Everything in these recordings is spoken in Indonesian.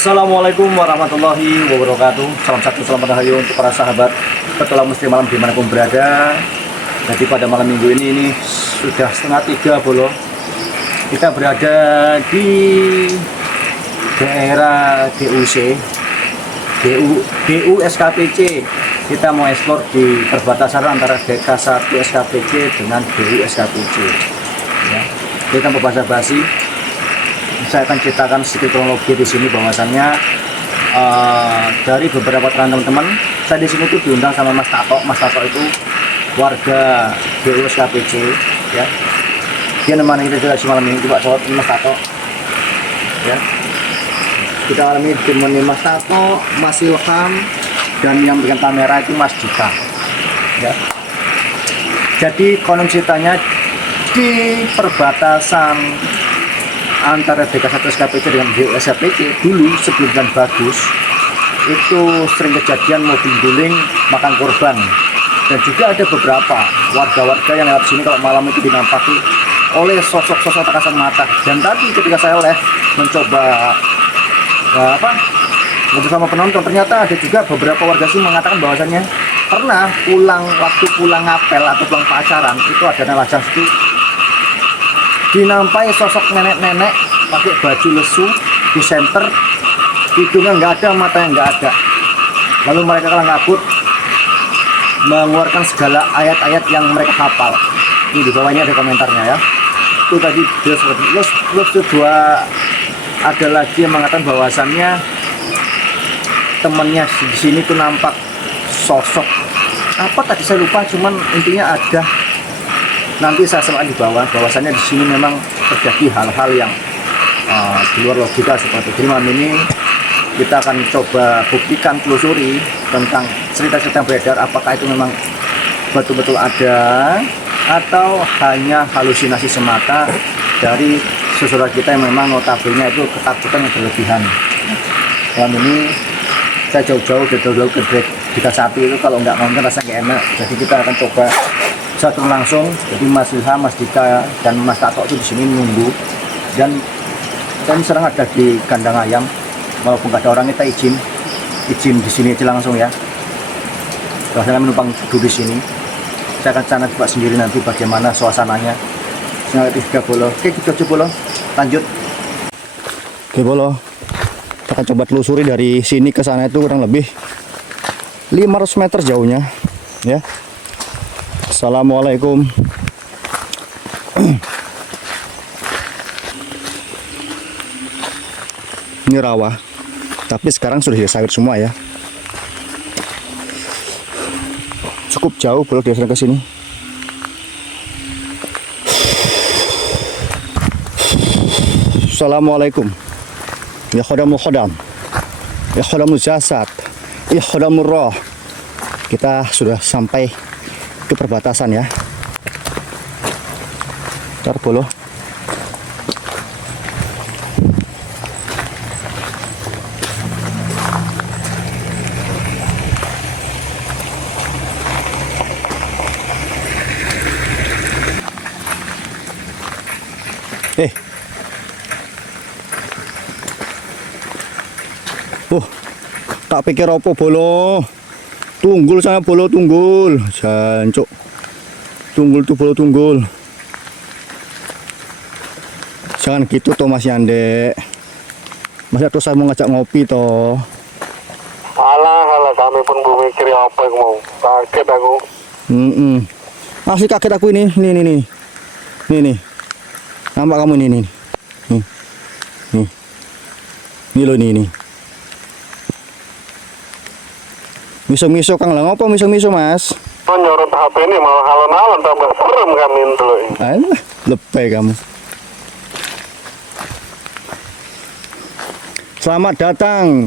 Assalamualaikum warahmatullahi wabarakatuh. Salam satu, salam rahayu untuk para sahabat petualang muslim malam dimanapun berada. Jadi pada malam minggu ini sudah setengah 3 bolo. Kita berada di daerah DUC, DU SKPC. Kita mau eksplor di perbatasan antara DK1 SKPC dengan DU SKPC. Ya. Kita berbahasa basi. Saya akan ceritakan sedikit kronologi di sini bahwasannya dari beberapa teman-teman, saya di sini tuh diundang sama Mas Tato. Mas Tato itu warga DU SKPC, ya. Dia nemani kita juga malam ini, coba sobat Mas Tato, ya. Kita malam ini ditemani Mas Tato, Mas Ilham, dan yang bikin kamera itu Mas Dika, ya. Jadi konon ceritanya di perbatasan antara DK1 SKPC dengan DU SKPC dulu sebelum dan bagus itu sering kejadian mobil guling makan korban, dan juga ada beberapa warga-warga yang lewat sini kalau malam itu dinampaki oleh sosok-sosok tak kasat mata. Dan tadi ketika saya mencoba bersama penonton, ternyata ada juga beberapa warga sini mengatakan bahwasannya pernah waktu pulang ngapel atau pulang pacaran itu ada lajang situ dinampai sosok nenek-nenek pakai baju lesu di center, hidungnya nggak ada, matanya nggak ada. Lalu mereka kalah ngabut mengeluarkan segala ayat-ayat yang mereka hafal. Ini di bawahnya ada komentarnya, ya. Itu tadi terus kedua ada lagi yang mengatakan bahwasannya temennya di sini tuh nampak sosok apa tadi saya lupa, cuman intinya ada. Nanti saya sebutkan di bawah bahwasannya di sini memang terjadi hal-hal yang di luar logika seperti itu. Malam ini kita akan coba buktikan, telusuri tentang cerita-cerita yang beredar, apakah itu memang betul-betul ada atau hanya halusinasi semata dari saudara kita yang memang notabene itu ketakutan yang berlebihan. Malam ini saya jauh-jauh ke DK1 itu kalau nggak nonton rasanya nggak enak. Jadi kita akan coba satu langsung. Jadi Mas Ilham, Mas Dika, dan Mas Tato itu di sini nunggu, dan serang ada di kandang ayam. Walaupun nggak ada orang, kita izin di sini aja langsung, ya. Kalau saya menumpang duduk di sini, saya akan sana coba sendiri nanti bagaimana suasananya. Setengah 3 bolo. Oke, kita coba lanjut. Oke bolo, kita akan coba telusuri dari sini ke sana itu kurang lebih 500 meter jauhnya, ya. Assalamualaikum. Ini rawa, tapi sekarang sudah disawit semua, ya. Cukup jauh belum dari ke sini. Assalamualaikum. Ya khodamul khodam, ya khodamul jasad, ya khodamul roh. Kita sudah sampai ke perbatasan, ya. Ntar bolo. Tak pikir apa bolo. Tunggul sana bolo, tunggul. Jancuk. Tunggul tuh bolo, tunggul. Jangan gitu toh Mas Yande. Mas terus saya mau ngajak ngopi toh. Alah, kami pun belum mikir apa yang mau. Kaget aku. Masih kaget aku ini. Nih. Nampak kamu ini. Ini loh, ini. Miso-miso Kang lah, ngopo miso-miso Mas? Nyorot HP ini malah alon-alon tambah serem kami dulu. Alah, lebay kamu. Selamat datang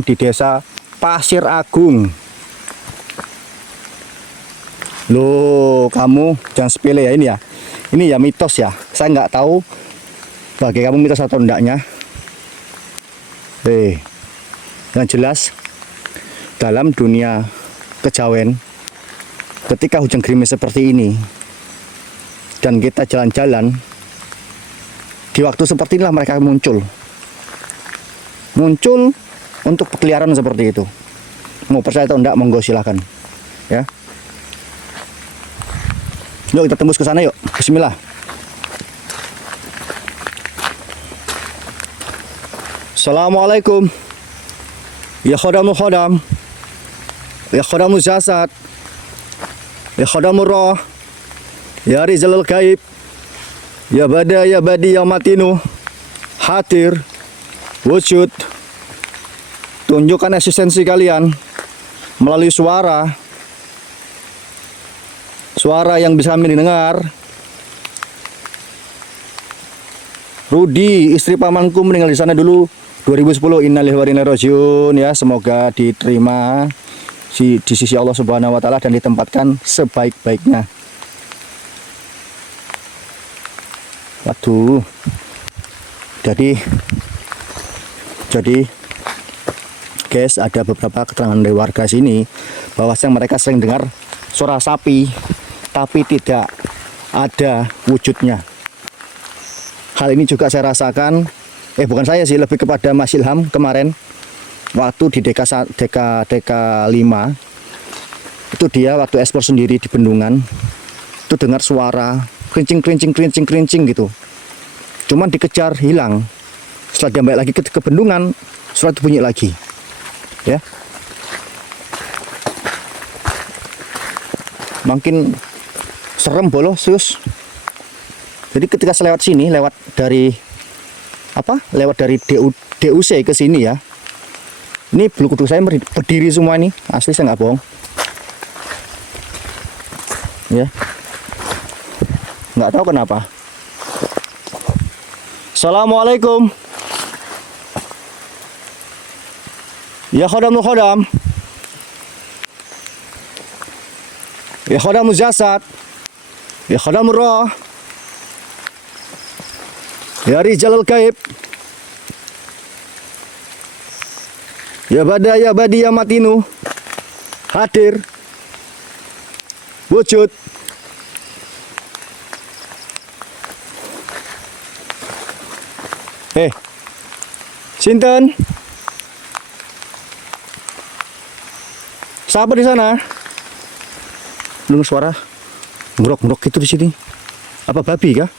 di Desa Pasir Agung. Loh, kamu jangan sepele ya ini ya. Ini ya mitos ya. Saya nggak tahu bagi kamu mitos atau enggaknya. Yang jelas dalam dunia kejawen, ketika hujan gerimis seperti ini, dan kita jalan-jalan, di waktu seperti inilah mereka muncul untuk berkeliaran seperti itu. Mau percaya atau enggak, monggo silahkan ya. Yuk kita tembus ke sana yuk. Bismillah. Assalamualaikum ya khodamul khodam, ya khodamul jasad, ya khodamul roh, ya rizalul gaib, ya bada ya badi ya matinu, hadir, wujud. Tunjukkan eksistensi kalian melalui suara yang bisa kami dengar. Rudi, istri pamanku, meninggal di sana dulu 2010. Innalillahi wa inna ilaihi rajiun ya. Semoga diterima di sisi Allah Subhanahu wa taala dan ditempatkan sebaik-baiknya. Waduh. Jadi guys, ada beberapa keterangan dari warga sini bahwasanya mereka sering dengar suara sapi tapi tidak ada wujudnya. Hal ini juga saya rasakan, bukan saya sih, lebih kepada Mas Ilham kemarin waktu di DK 5 itu, dia waktu ekspor sendiri di bendungan itu dengar suara kerincing gitu, cuman dikejar hilang. Setelah dia balik lagi ke bendungan, suara itu bunyi lagi ya. Makin serem boloh serius. Jadi ketika saya lewat sini, lewat dari DUC ke sini ya, ini bulu kuduk saya berdiri semua ini, asli saya nggak bohong ya. Nggak tahu kenapa. Assalamualaikum ya khodamul khodam, ya khodamul jasad, ya khodamul roh, ya rizalul gaib, ya bada ya badi ya matinu, hadir, wujud. Sinten? Siapa di sana? Dengar suara ngerok gitu di sini. Apa babi kah?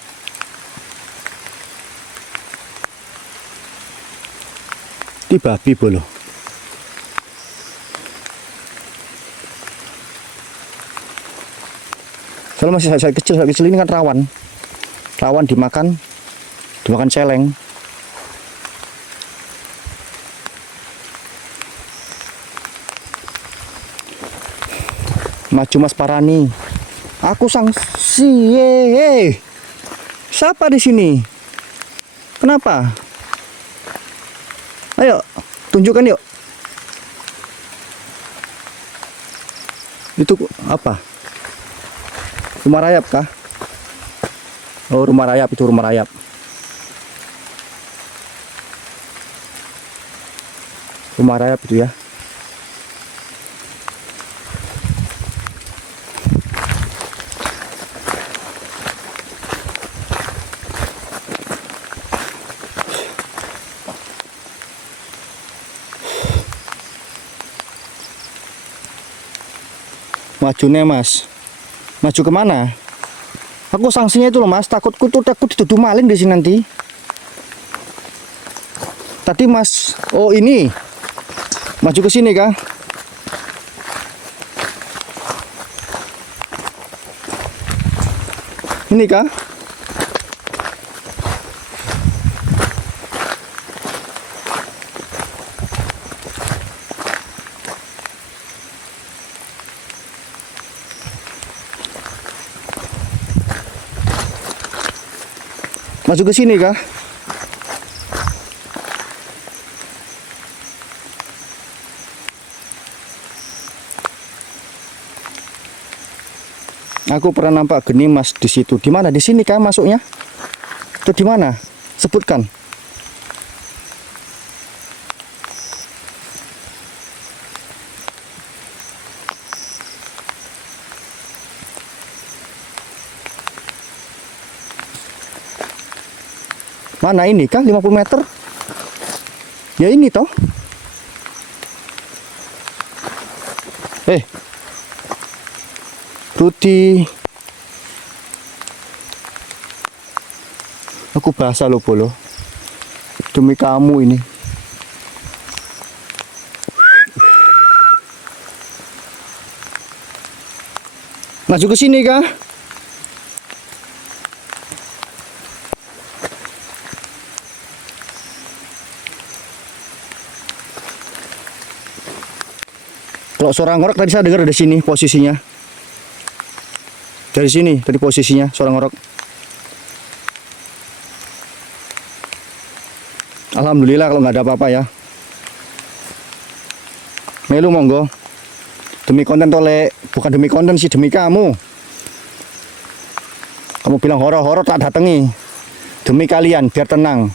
Di babi bolo. Kalau masih saya kecil ini kan rawan dimakan celeng. Maju Mas Parani. Aku sanksi. Siapa di sini? Kenapa? Ayo, tunjukkan yuk. Itu apa? Rumah rayap kah? Oh, rumah rayap, itu rumah rayap. Rumah rayap itu ya. Majunya Mas, maju kemana? Aku sanksinya itu loh Mas, takut dituduh maling di sini nanti. Tadi Mas, oh ini, maju ke sini kah? Ini kah? Masuk ke sini kah? Aku pernah nampak geni Mas di situ. Di mana? Di sini kah masuknya? Atau di mana? Sebutkan. Mana ini Kang 50 meter? Ya ini toh. Rudy. Aku basah loh Bolo. Demi kamu ini. Maju ke sini kah? Kalau suara ngorok tadi saya dengar dari sini posisinya. Dari sini tadi posisinya suara ngorok. Alhamdulillah kalau nggak ada apa-apa ya. Melu monggo. Demi konten tole, bukan demi konten sih, demi kamu. Kamu bilang horor-horor tak datangi. Demi kalian biar tenang.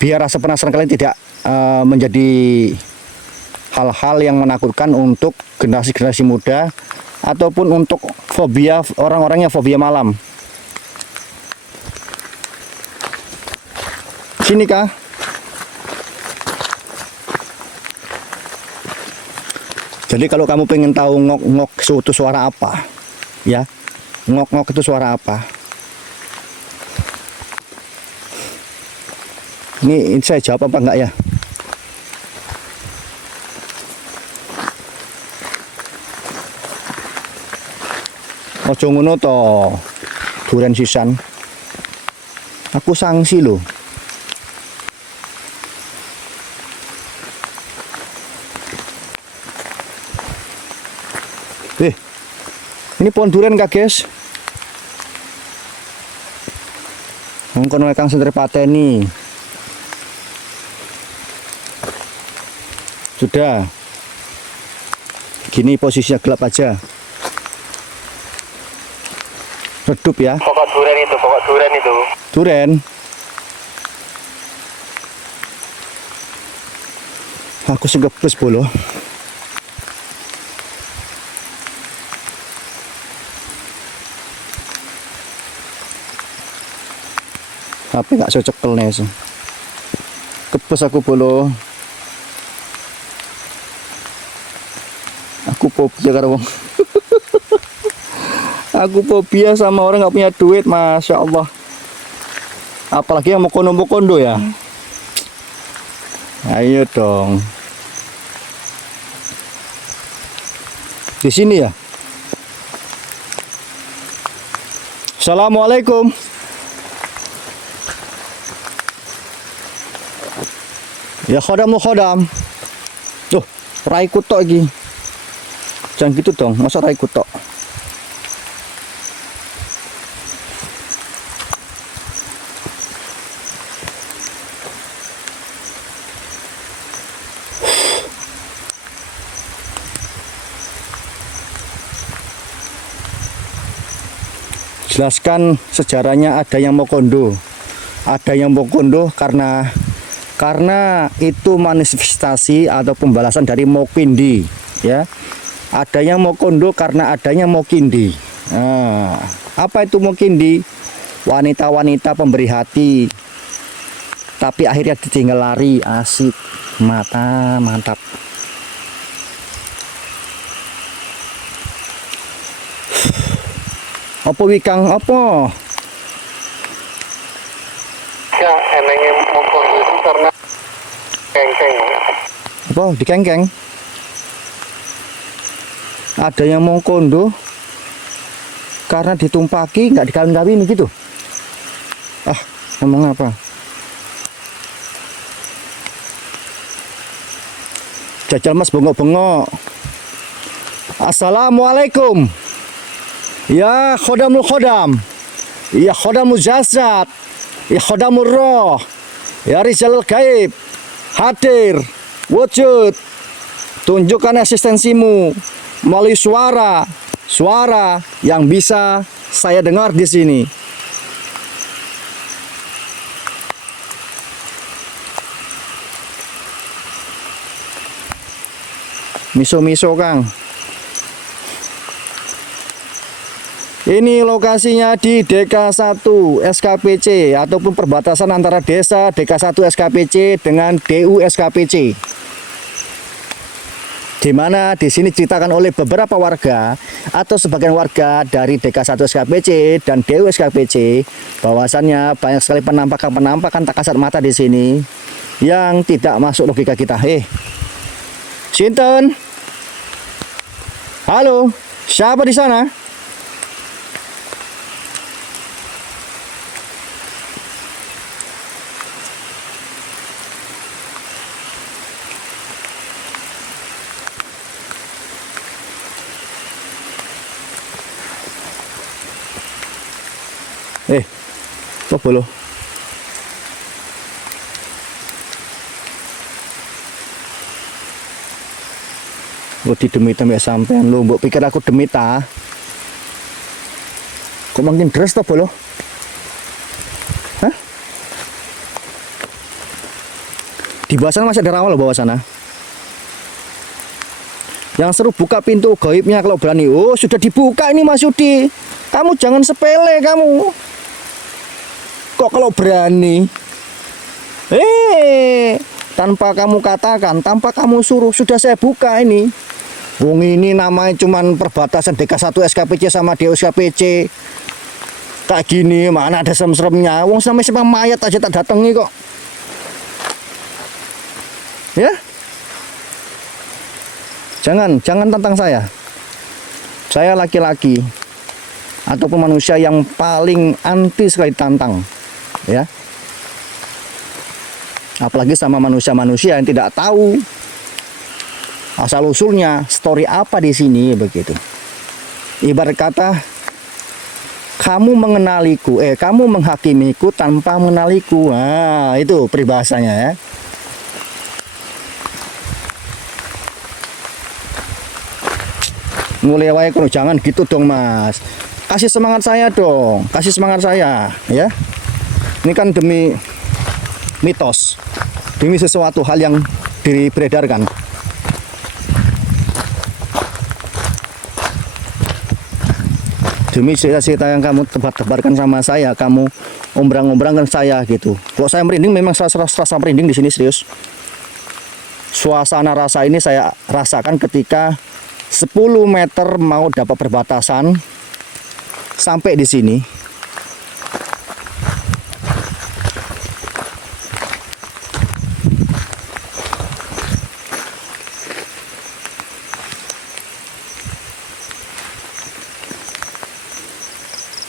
Biar rasa penasaran kalian tidak menjadi hal-hal yang menakutkan untuk generasi-generasi muda ataupun untuk fobia orang-orang yang fobia malam. Sini kah? Jadi kalau kamu pengen tahu ngok-ngok itu suara apa, ya, ngok-ngok itu suara apa? Ini saya jawab apa enggak ya? Ojo ngono to, duren sisan. Aku sanksi loh. Ini pohon durian kak guys. Mungkin kang sentri pateni. Sudah. Gini posisinya gelap aja. Redup ya. Pokok duren itu, pokok duren itu. Duren. Aku segepes Bolo. Tapi nggak cocok nih sih. Kepes aku Bolo. Aku fobia karo wong. Aku fobia sama orang nggak punya duit, masya Allah. Apalagi yang mau kondo ya. Ayo dong. Di sini ya. Assalamualaikum. Ya khodam. Tuh, rai kutok lagi. Jangan gitu dong, masa rai kutok. Jelaskan sejarahnya. Ada yang mau kondo. Ada yang mau kondo karena itu manifestasi atau pembalasan dari Mokindi, ya. Ada yang mau kondo karena adanya Mokindi. Nah, apa itu Mokindi? Wanita-wanita pemberi hati, tapi akhirnya ditinggal lari. Asik, mantap. Apa wikang apa? Ya, enengnya mokon itu karena kengkeng. Apa dikengkeng? Ada yang mau kondo karena ditumpaki nggak dikawin-kawin gitu. Ah, ngomong apa? Jajal mas bengok-bengok. Assalamualaikum. Ya khodamul khodam. Ya khodamul jasad. Ya khodamul roh. Ya rizal gaib. Hadir. Wujud. Tunjukkan eksistensimu melalui suara yang bisa saya dengar di sini. Miso Kang. Ini lokasinya di DK1 SKPC ataupun perbatasan antara desa DK1 SKPC dengan DU SKPC. Di mana di sini diceritakan oleh beberapa warga atau sebagian warga dari DK1 SKPC dan DU SKPC bahwasannya banyak sekali penampakan tak kasat mata di sini yang tidak masuk logika kita. Sinten? Halo, siapa di sana? Apa lo? Gue demit sampai sampean lo, mbok pikir aku demit ta? Kok makin deres to lo? Hah? Di bawah sana masih ada rawa loh, bawah sana. Yang seru buka pintu gaibnya kalau berani. Oh, sudah dibuka ini Mas Yudi. Kamu jangan sepele kamu. Kok kalau berani? Tanpa kamu katakan, tanpa kamu suruh, sudah saya buka ini. Wong ini namanya cuman perbatasan DK1 SKPC sama DU SKPC. Kayak gini, mana ada serem-seremnya. Wong sampai sama mayat aja tak datangi kok. Ya? Jangan tantang saya. Saya laki-laki ataupun manusia yang paling anti sekali tantang. Ya, apalagi sama manusia-manusia yang tidak tahu asal usulnya, story apa di sini begitu. Ibarat kata kamu mengenaliku, kamu menghakimiku tanpa mengenaliku. Nah, itu peribahasanya ya. Mulai wae kono, jangan gitu dong Mas. Kasih semangat saya dong, kasih semangat saya ya. Ini kan demi mitos, demi sesuatu hal yang diberedarkan. Demi cerita-cerita yang kamu tebar-tebarkan sama saya, kamu ombrang-ombrangkan saya gitu. Kalau saya merinding, memang rasa merinding di sini serius. Suasana rasa ini saya rasakan ketika 10 meter mau dapat perbatasan sampai di sini.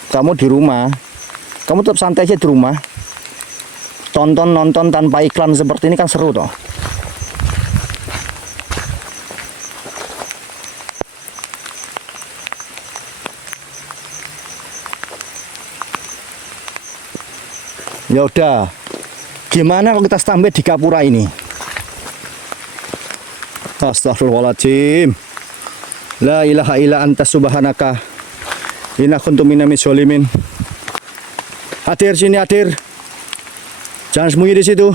Kamu di rumah, kamu tetap santai aja di rumah. Nonton tanpa iklan seperti ini kan seru toh. Ya udah, gimana kalau kita sampai di Gapura ini? Astagfirullahaladzim. La ilaha illa anta subhanaka inna kuntu minamiz zalimin. Hadir sini, hadir. Jangan sembunyi di situ.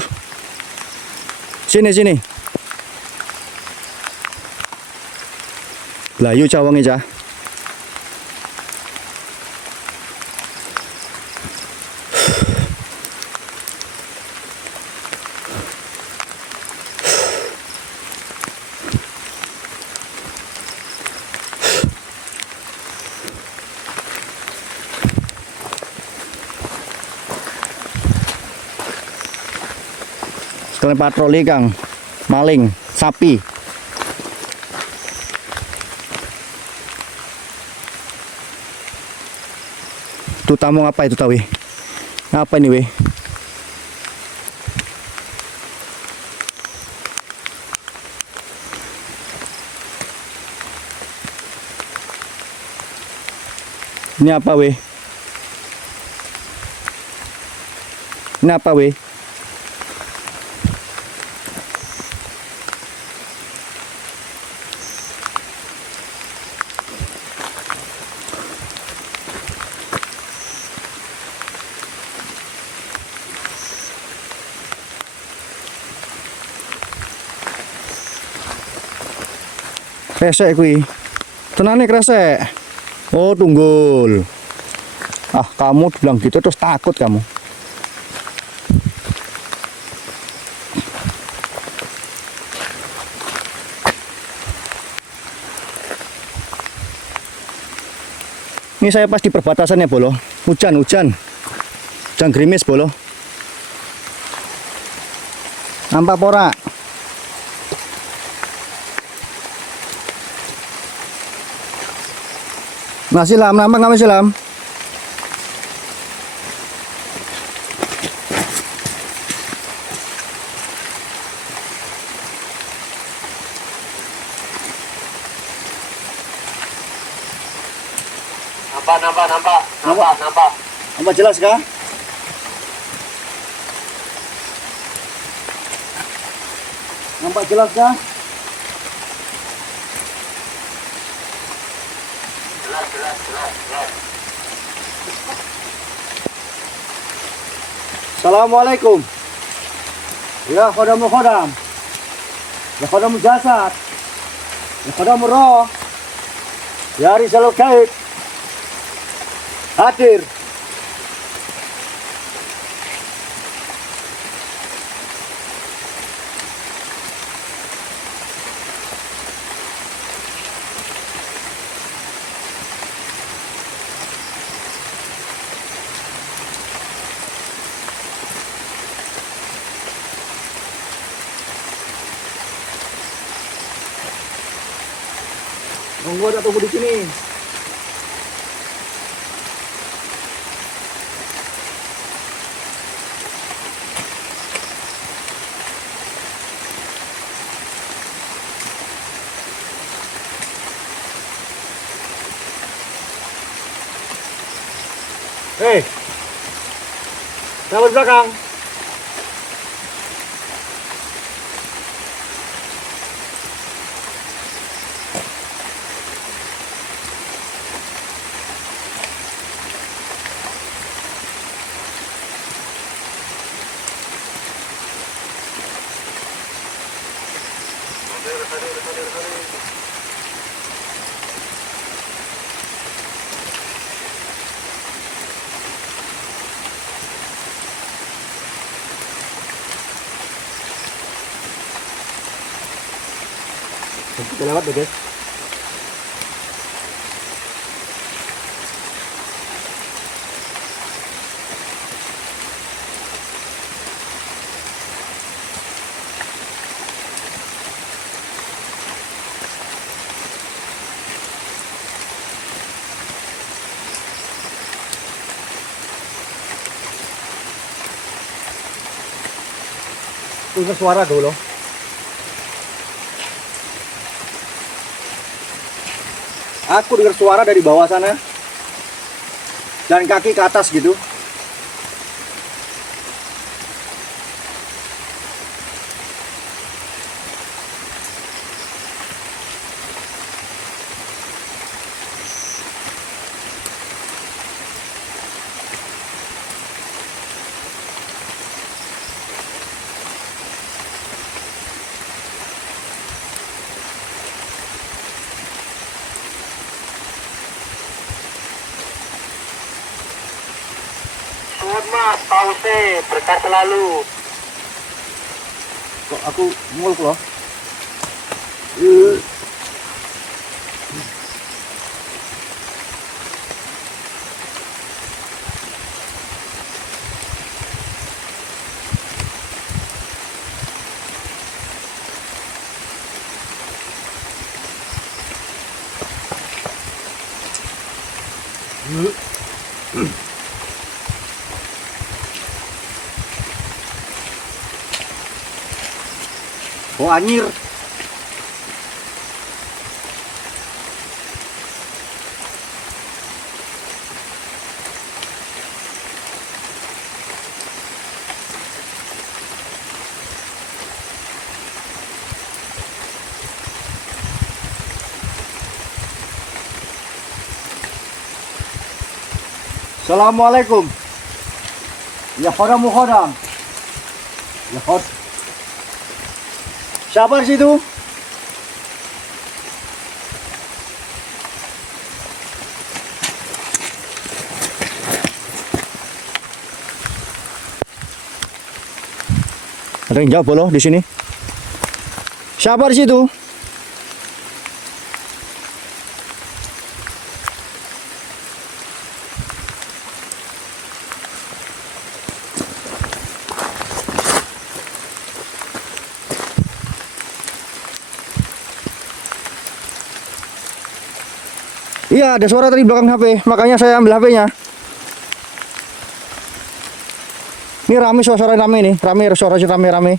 Sini. Layu cawangi cah. Sekalian patroli Kang, maling, sapi. Tuh tamu apa itu tahu? Apa ini weh? Ini apa weh? Ini apa weh? Kresek kuwi. Tenane kresek. Oh, tunggul. Ah, kamu bilang gitu terus takut kamu. Ini saya pas di perbatasan ya, Bolo. Hujan. Hujan gerimis, Bolo. Nampak pora? Nah, silam, nampak nggak silam? Nampak jelas kah? Nampak jelas kah? Jelas. Assalamualaikum. Ya khodamu khodam. Ya khodamu jasad. Ya khodamu roh. Ya risalul gaib. Hadir. Tunggu, tunggu di sini. Hei, sahabat belakang. Kita lewat deh, guys. Dengar suara dulu. Aku dengar suara dari bawah sana dan kaki ke atas gitu. Mas, pause, berkah selalu. Kok aku muluk loh. Oh, anjir. Assalamualaikum. Ya khodamu khodam. Ya khod. Siapa di situ? Ada yang jawab loh di sini. Siapa di situ? Iya, ada suara tadi belakang HP, makanya saya ambil HP-nya. Ini rame, suara rame nih, suara rame.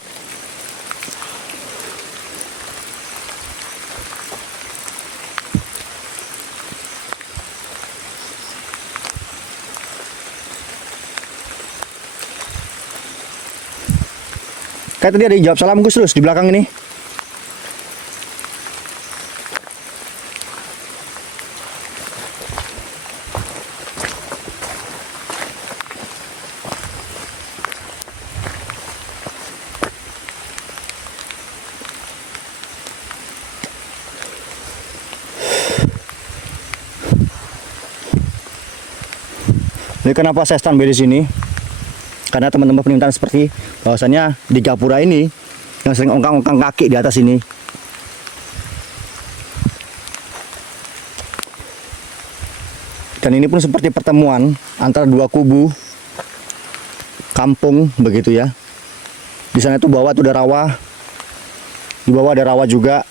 Kayak tadi ada yang jawab salam Gus terus di belakang ini. Ini kenapa saya standby di sini? Karena teman-teman permintaan seperti bahwasannya di gapura ini yang sering ongkang-ongkang kaki di atas ini. Dan ini pun seperti pertemuan antara dua kubu kampung begitu ya. Di sana itu bawah itu ada rawa, di bawah ada rawa juga.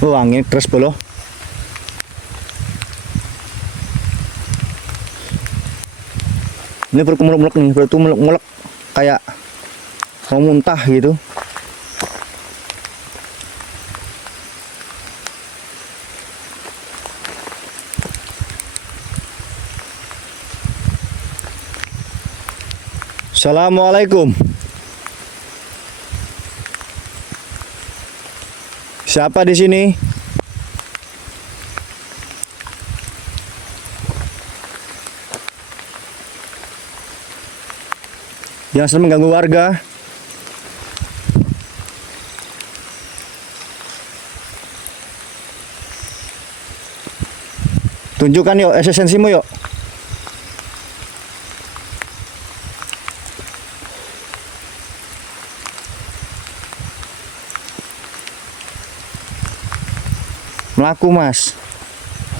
Oh, angin keras bolo. Ini perutku mulek-mulek nih, perutku mulek-mulek kayak mau muntah gitu. Assalamualaikum. Siapa di sini? Yang sering mengganggu warga? Tunjukkan yuk esensimu yuk. Melaku mas,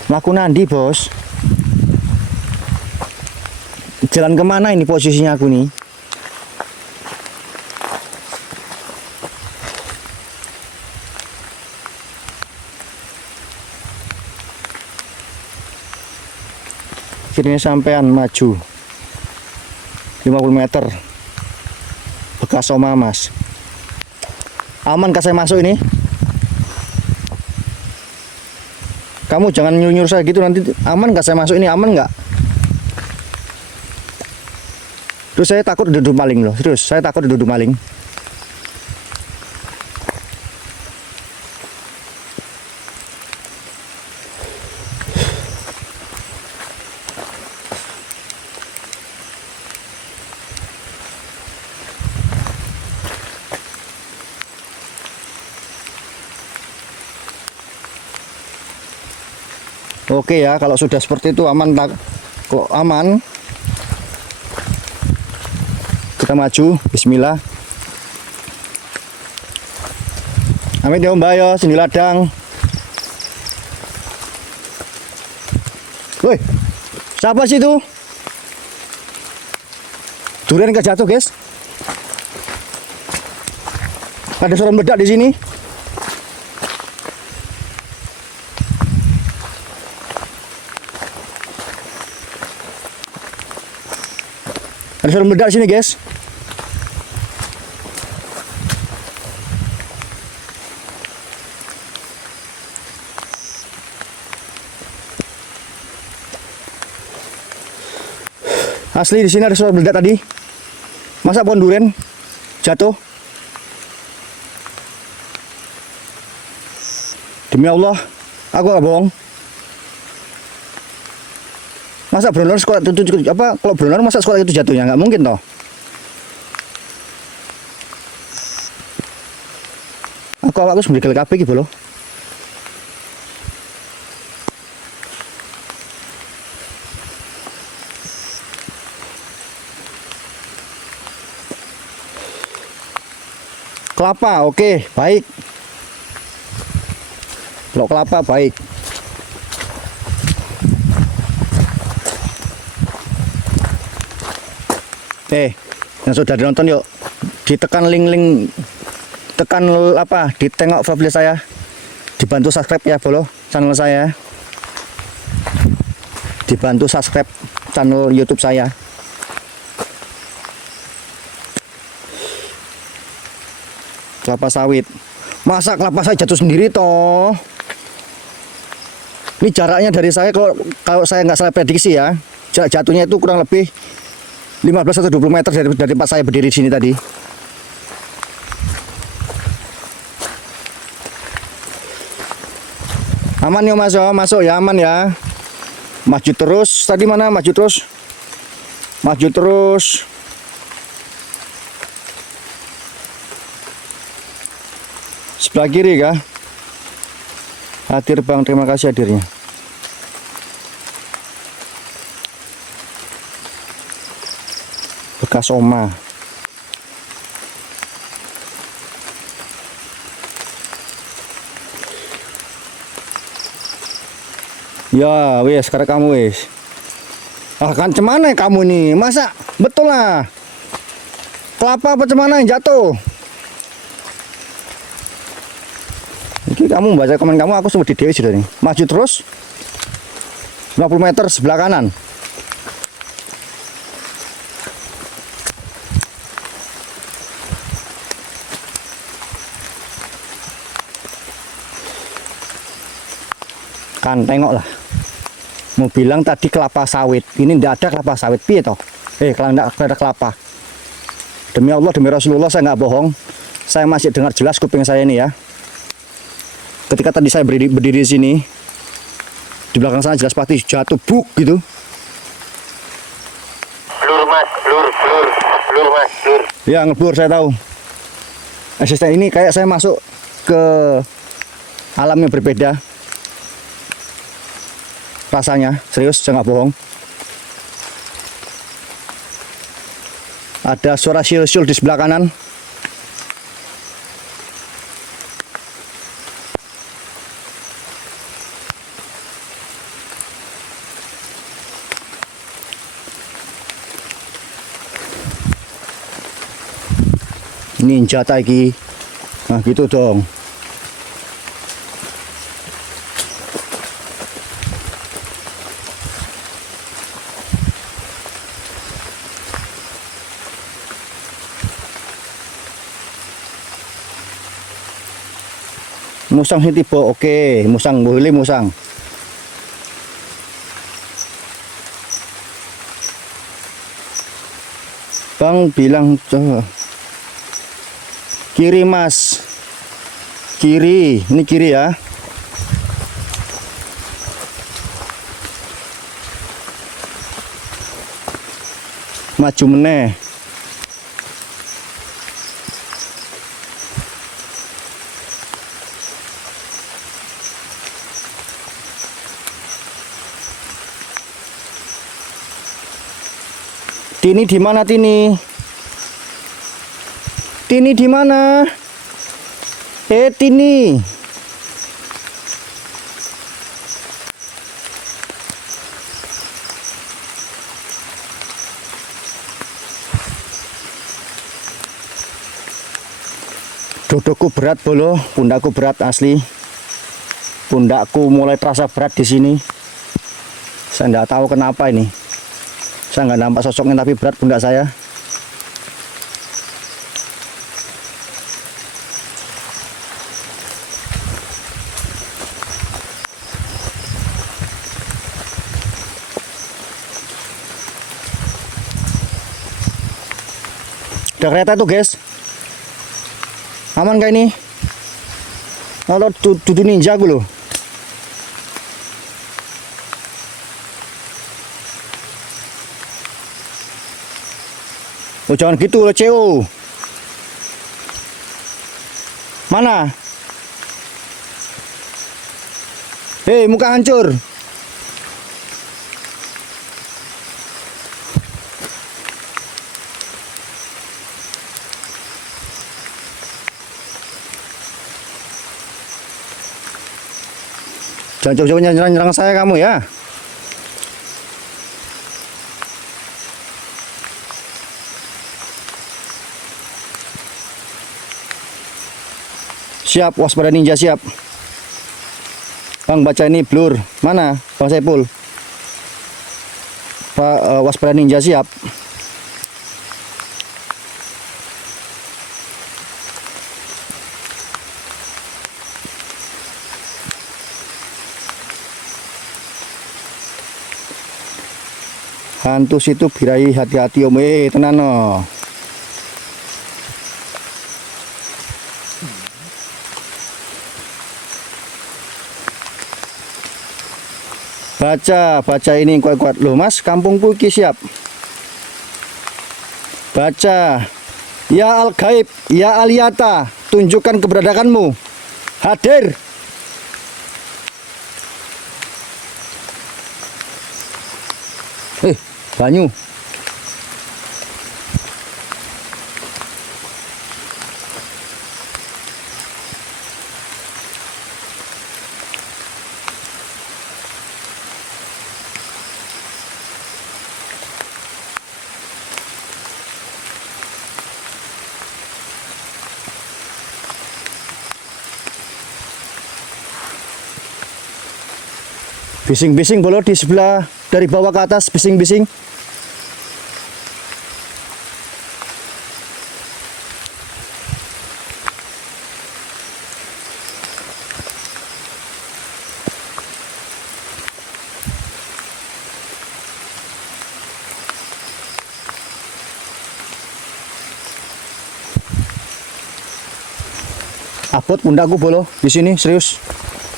melaku nandi bos. Jalan kemana ini posisinya aku nih? Akhirnya sampean maju 50 meter bekas Oma mas. Aman kah saya masuk ini? Kamu jangan nyuruh saya gitu, nanti aman nggak saya masuk ini, aman nggak? Terus saya takut duduk maling loh, terus saya takut duduk maling. Oke ya, kalau sudah seperti itu aman, kok aman. Kita maju, bismillah. Amit ya mbak ya, sini ladang. Woi, siapa sih itu? Durian gak jatuh guys. Ada suara meledak di sini. Ada suara meledak di sini, guys. Asli di sini ada suara meledak tadi. Masa pohon durian jatuh? Demi Allah, aku gak bohong. Masa beronor sekolah itu apa? Kalau beronor masa sekolah itu jatuhnya nggak mungkin toh. Aku sembari kabeh iki, Bro. kelapa, oke, baik. Blok kelapa, baik. Yang sudah ditonton yuk, ditekan link, tekan apa, ditengok profil saya, dibantu subscribe ya bolo channel saya, dibantu subscribe channel YouTube saya. Kelapa sawit, masa kelapa sawit jatuh sendiri toh? Ini jaraknya dari saya, kalau saya nggak salah prediksi ya, jarak jatuhnya itu kurang lebih 15 atau 20 meter dari tempat saya berdiri di sini tadi. Aman ya mas, masuk ya, aman ya. Maju terus, tadi mana? Maju terus. Maju terus. Sebelah kiri kah? Hadir bang, terima kasih hadirnya. Bekas oma. Ya wes, sekarang kamu wes. Ah kan cemana kamu nih? Masa betul lah. Kelapa apa cemana yang jatuh? Ini kamu baca komen kamu, aku sudah di dewi sudah nih. Maju terus 50 meter sebelah kanan. Kan tengok lah. Mau bilang tadi kelapa sawit, ini tidak ada kelapa sawit, piye toh? Kalau tidak ada kelapa. Demi Allah, demi Rasulullah, saya nggak bohong. Saya masih dengar jelas kuping saya ini ya. Ketika tadi saya berdiri di sini, di belakang sana jelas pasti jatuh buk gitu. Blur mas, blur mas, blur. Ya ngeblur, saya tahu. Asisten ini kayak saya masuk ke alam yang berbeda. Rasanya, serius, saya nggak bohong. Ada suara siul-siul di sebelah kanan. Ninja lagi. Nah gitu dong. Musang sih tipe, oke, musang boleh musang. Bang bilang coba. Kiri mas, kiri, ini kiri ya. Maju meneh. Tini di mana Tini? Tini di mana? Tini. Dudukku berat bolo, pundakku berat asli. Pundakku mulai terasa berat di sini. Saya nggak tahu kenapa ini. Saya nggak nampak sosoknya tapi berat pundak saya. Ada kereta tuh guys. Aman gak ini? Kalau duduk ninja gue loh. Oh jangan gitu loh CEO. Mana? Hei muka hancur. Jangan coba-coba nyerang saya kamu ya. Siap, waspada ninja siap. Bang baca ini blur. Mana Bang Saiful? Pak waspada ninja siap. Hantu situ birai hati-hati om, tenan no. Baca ini kuat-kuat loh mas, kampungku ki siap. Baca, ya al gaib, ya aliyata, tunjukkan keberadaanmu. Hadir. Banyu. Bising-bising bolo di sebelah dari bawah ke atas, bising-bising. Abot pundakku bolo di sini serius,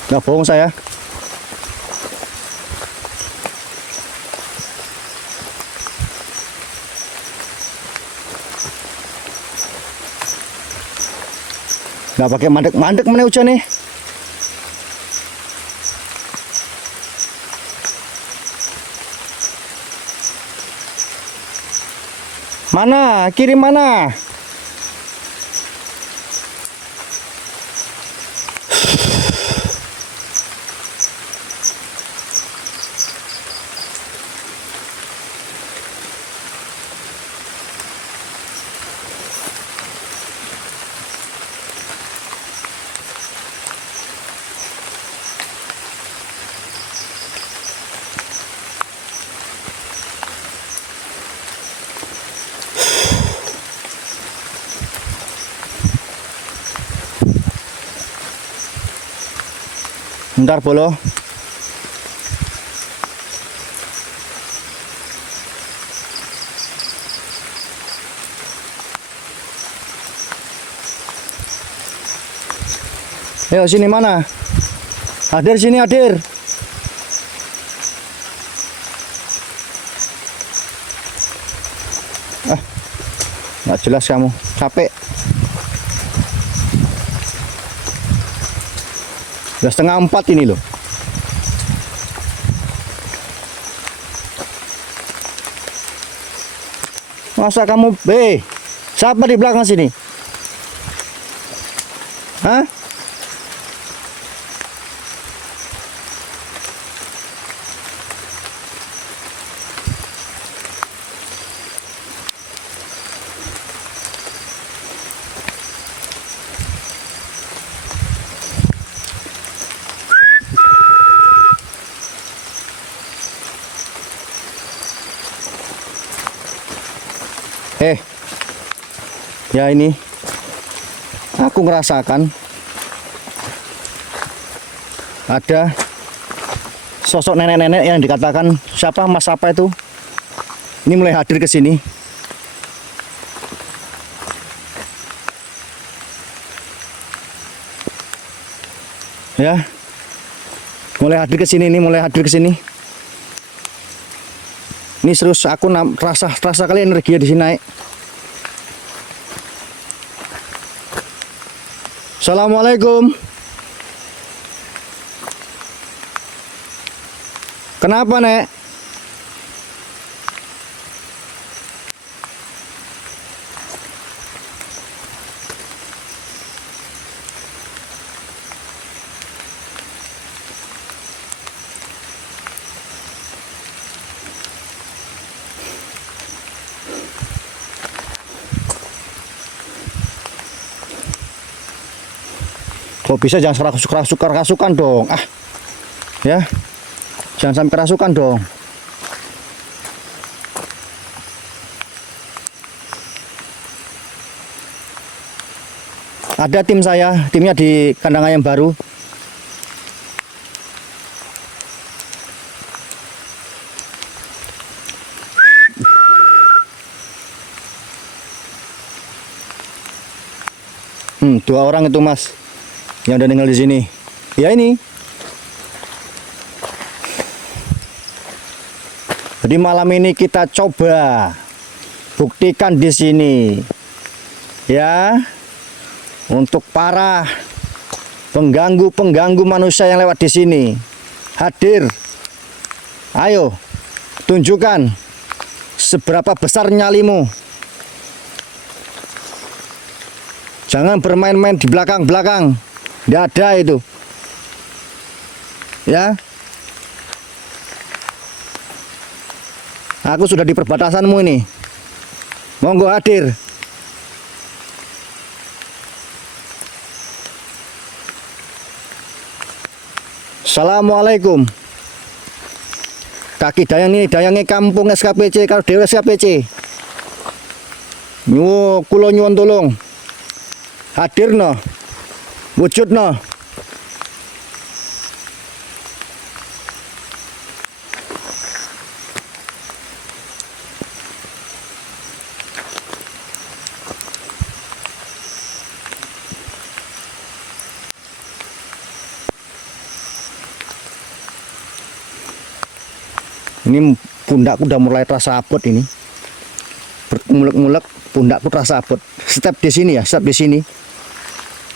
nggak bohong saya. Nggak pakai mandek-mandek mana hujan nih. Mana? Kiri mana? Bentar bolo. Ayo sini mana? Hadir sini hadir. Nggak jelas kamu, capek. Udah 3:30 ini loh. Masa kamu siapa di belakang sini? Hah? Ya ini aku ngerasakan ada sosok nenek-nenek yang dikatakan siapa mas apa itu, ini mulai hadir ke sini. Ya, mulai hadir ke sini, ini mulai hadir ke sini. Ini serius, aku rasa kali energinya di sini naik. Assalamualaikum. Kenapa, Nek? Kok bisa jangan kerasukan dong. Ah. Ya. Jangan sampai kerasukan dong. Ada tim saya, timnya di kandang ayam baru. Dua orang itu mas yang udah tinggal di sini. Ya ini. Jadi malam ini kita coba buktikan di sini, ya, untuk para pengganggu manusia yang lewat di sini. Hadir, ayo tunjukkan seberapa besar nyalimu. Jangan bermain-main di belakang-belakang. Tidak ada itu. Ya. Aku sudah di perbatasanmu ini. Monggo hadir. Assalamualaikum. Kaki dayang ini dayangnya kampung SKPC karo Dewa SKPC. Kulo nyuwun tolong. Hadir no, wujud no. Ini pundakku udah mulai terasa abot ini. Bermulek-mulek pundakku terasa abot. Step di sini ya, step di sini.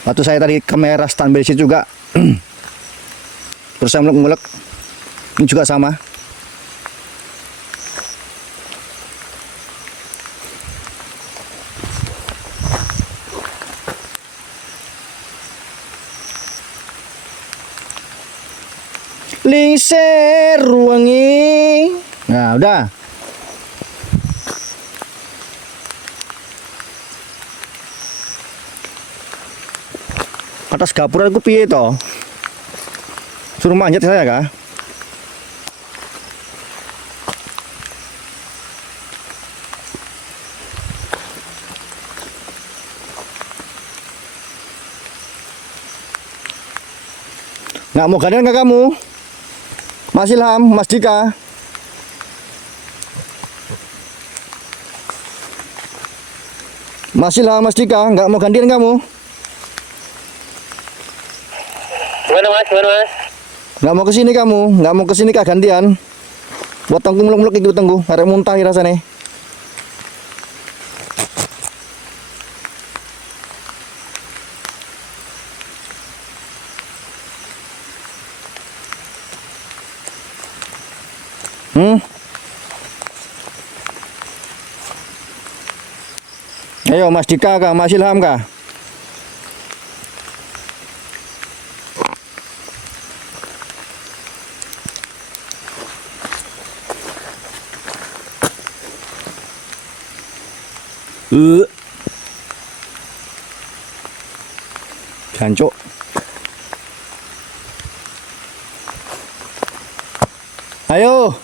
Waktu saya tadi kamera standby di situ juga terus saya mulek-mulek. Ini juga sama. Lingser wangi. Nah, udah. Atas gapura aku piye to? Suruh manjat saya kah? Nggak mau gantian nggak kamu? Mas Ilham, Mas Dika. Mas Ilham, Mas Dika, nggak mau gantian kamu? Gimana mas? Nggak mau kesini kamu? Nggak mau kesini kah gantian? Buat tangku muluk-muluk ikut tangku, arek muntah rasanya. Ayo Mas Dika kah, Mas Ilham kah? Jancuk. Ayo.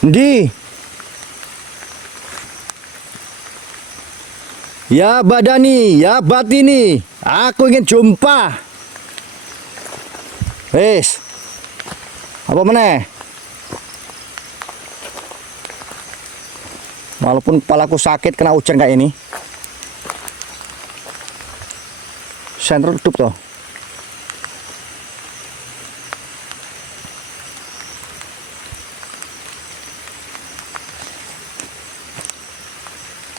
Ndi. Ya badani, ya batini, aku ingin jumpa. Wes. Apa meneh? Walaupun kepalaku sakit kena hujan kayak ini. Senter tutup toh.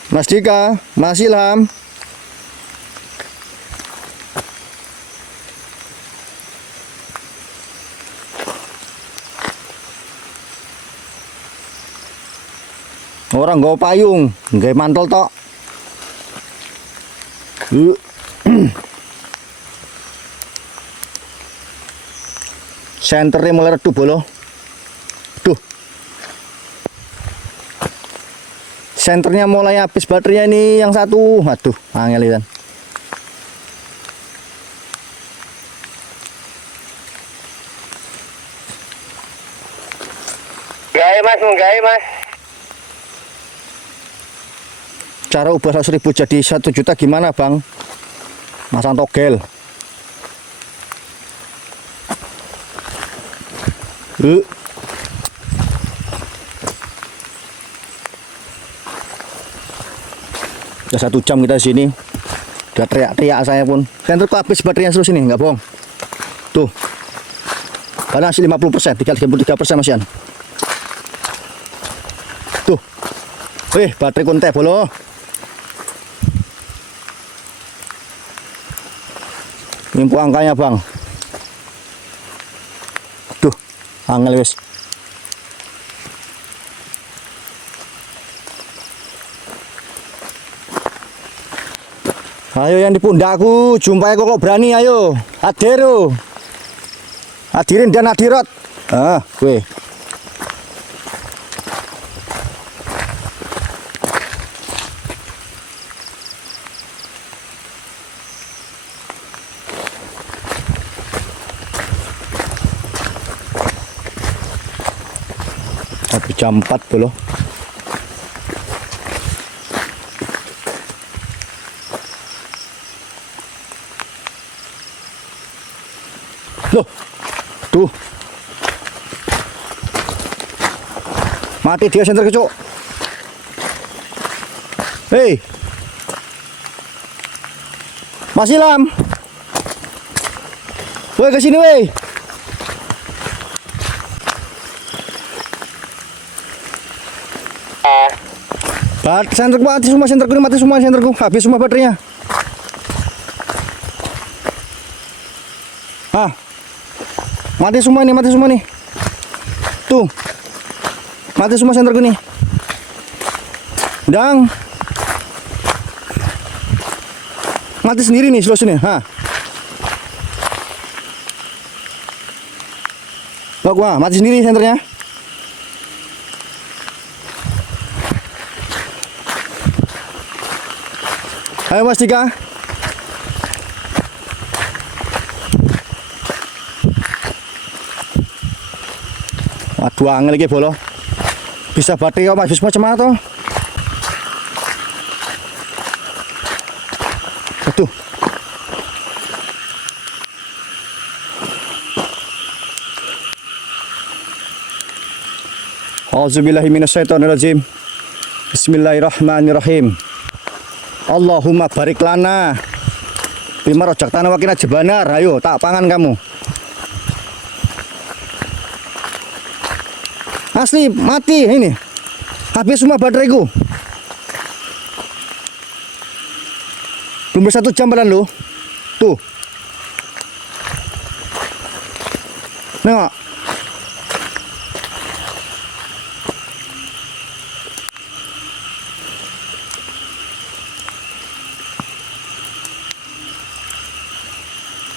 Mas Dika, Mas Ilham. Orang nggawa payung, nggawe mantel tok. Senternya mulai redup bolo. Duh. Senternya mulai habis baterainya ini yang satu. Aduh, angel kan. Menggai mas. Cara ubah 100.000 jadi 1 juta gimana bang? Masang togel. Udah 1 jam kita di sini. Udah teriak-teriak saya pun. Senterku habis baterainya terus ini, nggak bohong. Tuh. Karena masih 50%, 33% masihan. Tuh. Baterai kontek bolo. Nimpu angkanya bang. Tuh, angel wis. Ayo yang di pundakku, jumpai kok berani, ayo. Hadir. Hadirin dan hadirat. Gue. Tapi jam 4 belum. Loh. Tuh. Mati dia senter kecuk. Hei. Mas Ilham. Woi ke sini woi. Senterku mati semua, senterku ini mati semua, senterku habis semua baterainya. Mati semua nih. Tuh. Mati semua senterku nih. Dang. Mati sendiri nih seluruh sini. Wah, mati sendiri senternya. Ayo Mas Dika. Waduh, angel lagi bolo. Bisa baterai kok habis macam apa toh? Aduh. Auzubillahi minasyaitonirrajim. Bismillahirrahmanirrahim. Allahumma barik lana bima rojaktana wakina jebanar. Ayo tak pangan kamu. Asli mati ini. Habis semua bateraiku. Belum 1 jam padahal lo. Tuh. Nengok.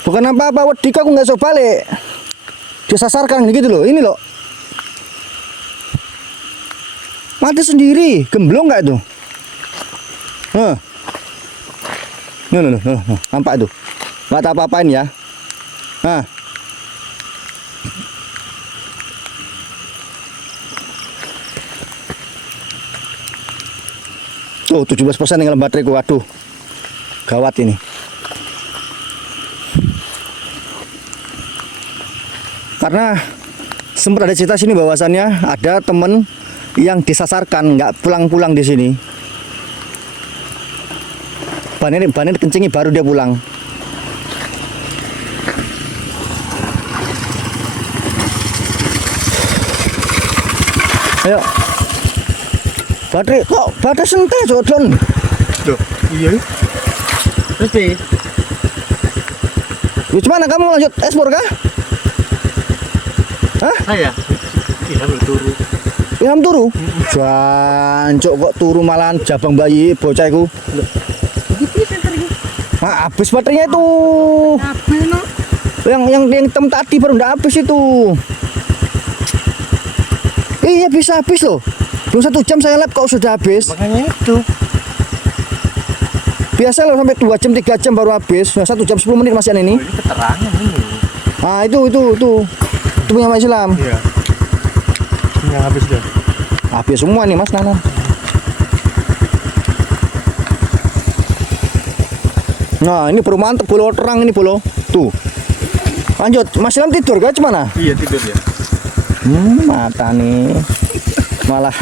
Bukan apa-apa, Wedika aku nggak coba balik. Disasarkan gitu loh, ini loh. Mati sendiri, gemblong nggak itu? Nampak itu? Nggak tak apa-apain ya. Tuh 17% tinggal bateraiku, waduh. Gawat ini. Karena sempat ada cerita sini bahwasannya ada temen yang disasarkan nggak pulang-pulang di sini. Bannya kencingi baru dia pulang. Ayo. Baterai sentai jodon. Loh, iya. Terus Gimana kamu lanjut ekspor kah? Saya ilham turu. Ilham turu? Jancuk kok turu malahan jabang bayi bocah iku. Habis baterainya itu. Habis no. Yang hitam tadi baru ndak habis itu. Iya bisa habis loh. Belum 1 jam saya lab kok sudah habis. Makanya itu. Biasa loh sampai 2 jam 3 jam baru habis. Nah, 1 jam 10 menit masih ini. Ini keterangan ini. Itu punya Mas Ilham. Iya. Ini habis dah. Habis semua nih Mas Nanan. Nah, ini baru mantep bolo terang ini bolo. Tuh. Lanjut, Mas Ilham tidur gak gimana? Iya tidur ya. Mata nih. Malah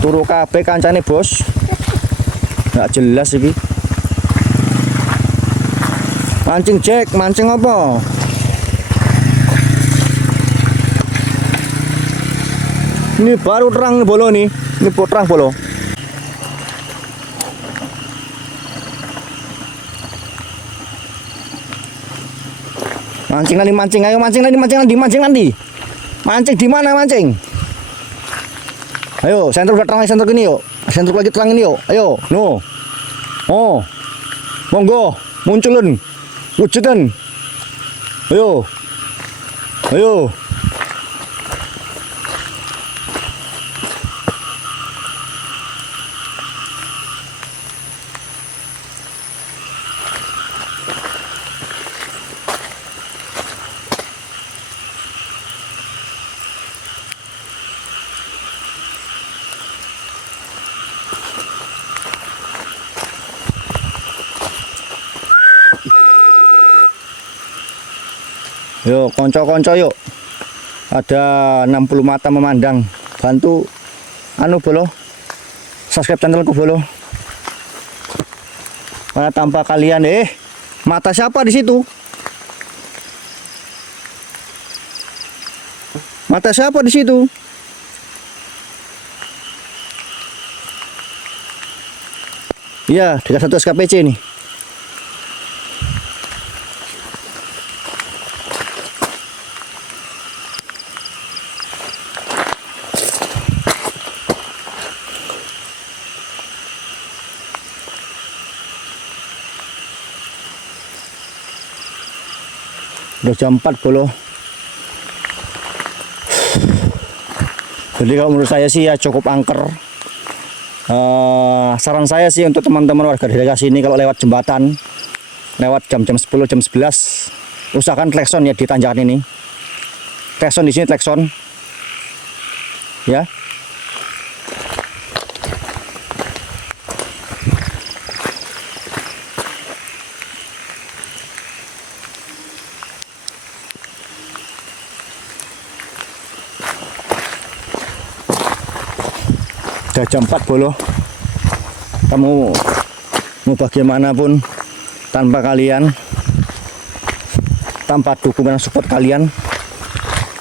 turu kabeh kancane bos. Nggak jelas iki. Mancing Jack, mancing apa? Ini baru terang nih bolo nih. Ini terang bolo. Mancing nanti, mancing, ayo mancing nanti, mancing nanti, mancing nanti. Mancing di mana mancing? Ayo, senter udah terang, senter gini yuk. Senter lagi terang ini yuk. Ayo, no. Oh, monggo, munculin, wujudan. Ayo, ayo. Yuk, konco-konco yuk. Ada 60 mata memandang. Bantu anu bolo. Subscribe channelku bolo. Mana tanpa kalian mata siapa di situ? Mata siapa di situ? Iya, dekat satu SKPC nih. Udah jam 4 bolo. Jadi kalau menurut saya sih ya cukup angker. Saran saya sih untuk teman-teman warga daerah sini kalau lewat jembatan, lewat jam-jam 10, jam 11, usahakan klekson ya di tanjakan ini. Klekson di sini klekson. Ya. Udah jam 4 bolo. Kamu mau bagaimanapun tanpa kalian, tanpa dukungan support kalian,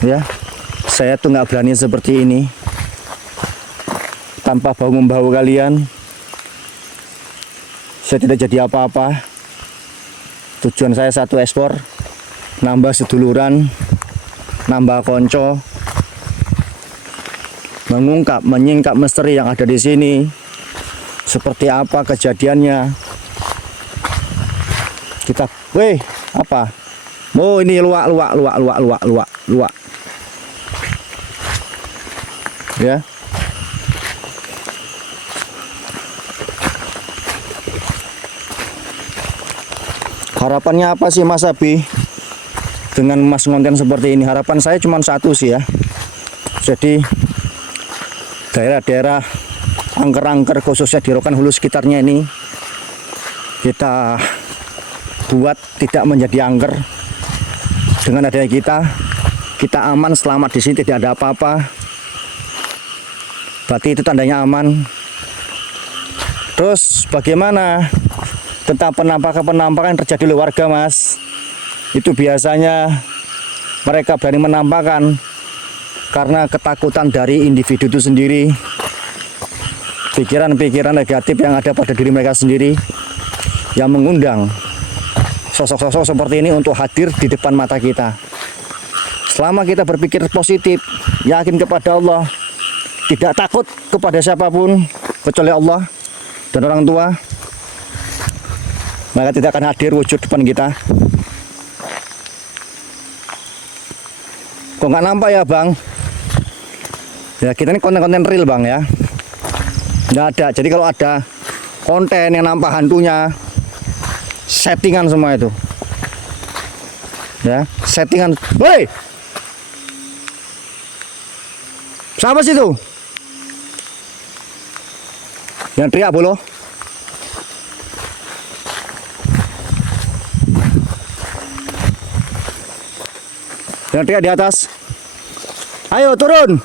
ya saya tuh nggak berani seperti ini. Tanpa bau membau kalian, saya tidak jadi apa-apa. Tujuan saya satu, ekspor, nambah seduluran, nambah konco, mengungkap, menyingkap misteri yang ada di sini. Seperti apa kejadiannya? Kita, apa? Oh, ini luak. Ya. Harapannya apa sih Mas Abi dengan Mas konten seperti ini? Harapan saya cuma satu sih ya. Jadi daerah-daerah angker-angker khususnya di Rokan Hulu sekitarnya ini kita buat tidak menjadi angker. Dengan adanya kita aman, selamat di sini, tidak ada apa-apa. Berarti itu tandanya aman. Terus bagaimana tentang penampakan-penampakan yang terjadi oleh warga Mas? Itu biasanya mereka berani menampakkan karena ketakutan dari individu itu sendiri, pikiran-pikiran negatif yang ada pada diri mereka sendiri yang mengundang sosok-sosok seperti ini untuk hadir di depan mata kita. Selama kita berpikir positif, yakin kepada Allah, tidak takut kepada siapapun kecuali Allah dan orang tua, maka tidak akan hadir wujud depan kita. Kok nggak nampak ya Bang? Ya kita ini konten-konten real Bang ya. Nggak ada. Jadi kalau ada konten yang nampak hantunya, settingan semua itu. Ya, settingan. Woi! Siapa sih itu? Yang teriak bolo. Yang teriak di atas. Ayo turun.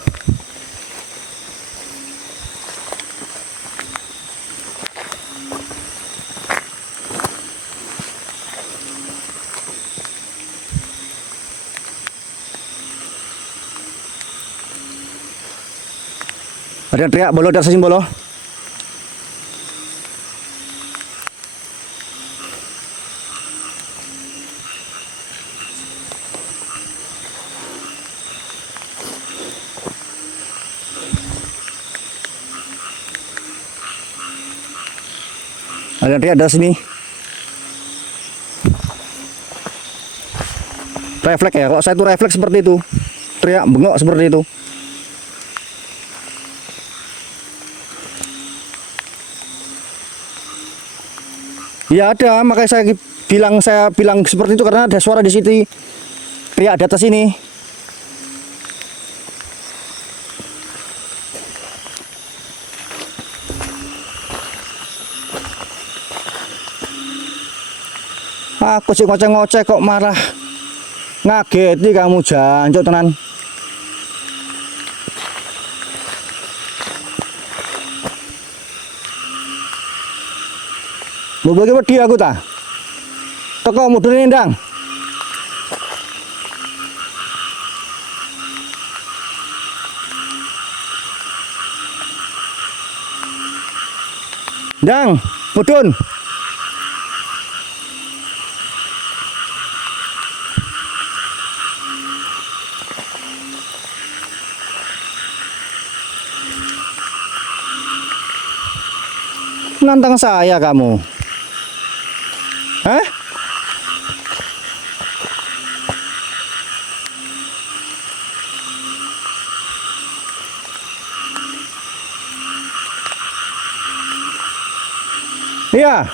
Ada yang teriak bolo, ada sini bolo. Ada yang teriak dari sini. Refleks ya, kalau saya itu refleks seperti itu. Teriak bengok seperti itu. Ya ada, makanya saya bilang seperti itu karena ada suara di situ. Teriak di atas ini. Aku sih ngoceh-ngoceh kok marah. Ngageti kamu jancuk tenan. Mau bagi wedi aku ta? Teko mudune ndang. Ndang, mudun. Nantang saya kamu. Hah? Iya.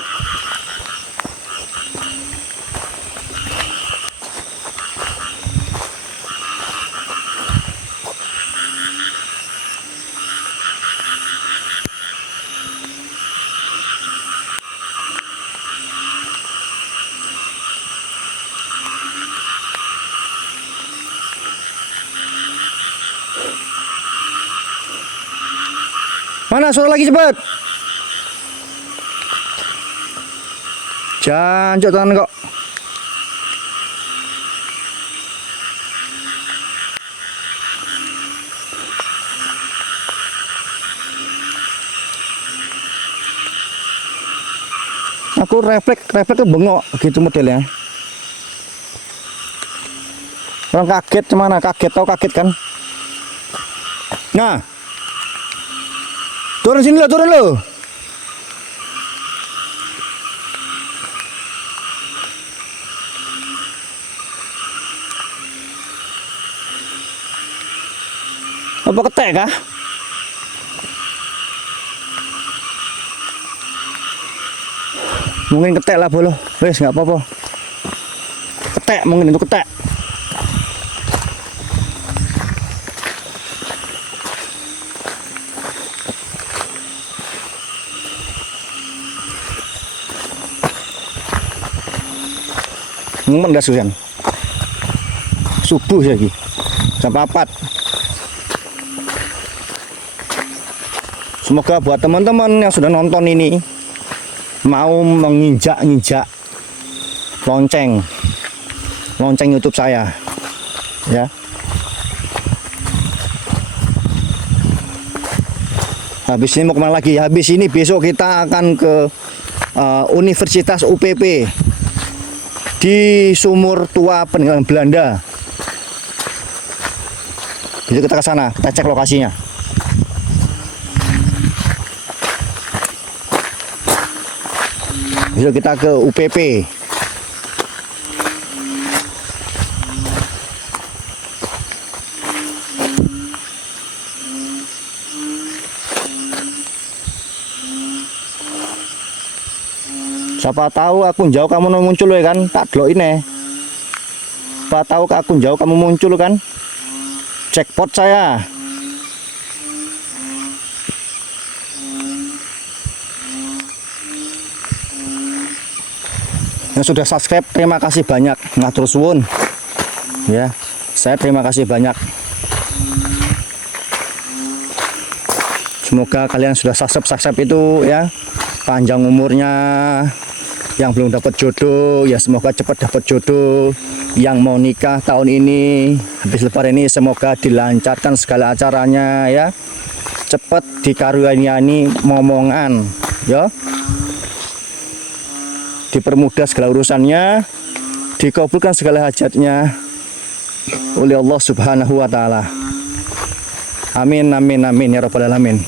Mana suara lagi cepat? Jancuk tenan kok. Aku refleks ke bengok gitu modelnya. Orang kaget mana? Kaget, tau kaget kan? Nah. Turun sini lo, turun lo. Apa ketek kah? Mungkin ketek lah bolo. Wes nggak apa-apa. Ketek mungkin itu ketek. Ngomong dah susan. Subuh lagi. Jam 4. Semoga buat teman-teman yang sudah nonton ini mau menginjak-injak lonceng YouTube saya, ya. Habis ini mau kemana lagi? Habis ini besok kita akan ke Universitas UPP di Sumur Tua Peninggalan Belanda. Jadi kita ke sana, kita cek lokasinya. Besok kita ke UPP. Siapa tahu aku jauh kamu muncul ya kan, tak delok ini. Siapa tahu aku jauh kamu muncul kan. Jackpot saya. Yang sudah subscribe, terima kasih banyak. Matur suwun. Ya, saya terima kasih banyak. Semoga kalian sudah subscribe itu ya, panjang umurnya. Yang belum dapat jodoh, ya semoga cepat dapat jodoh. Yang mau nikah tahun ini, habis lebaran ini, semoga dilancarkan segala acaranya ya. Cepat dikaruniai momongan, ya. Dipermudah segala urusannya, dikabulkan segala hajatnya oleh Allah Subhanahu wa taala. Amin amin amin ya rabbal alamin.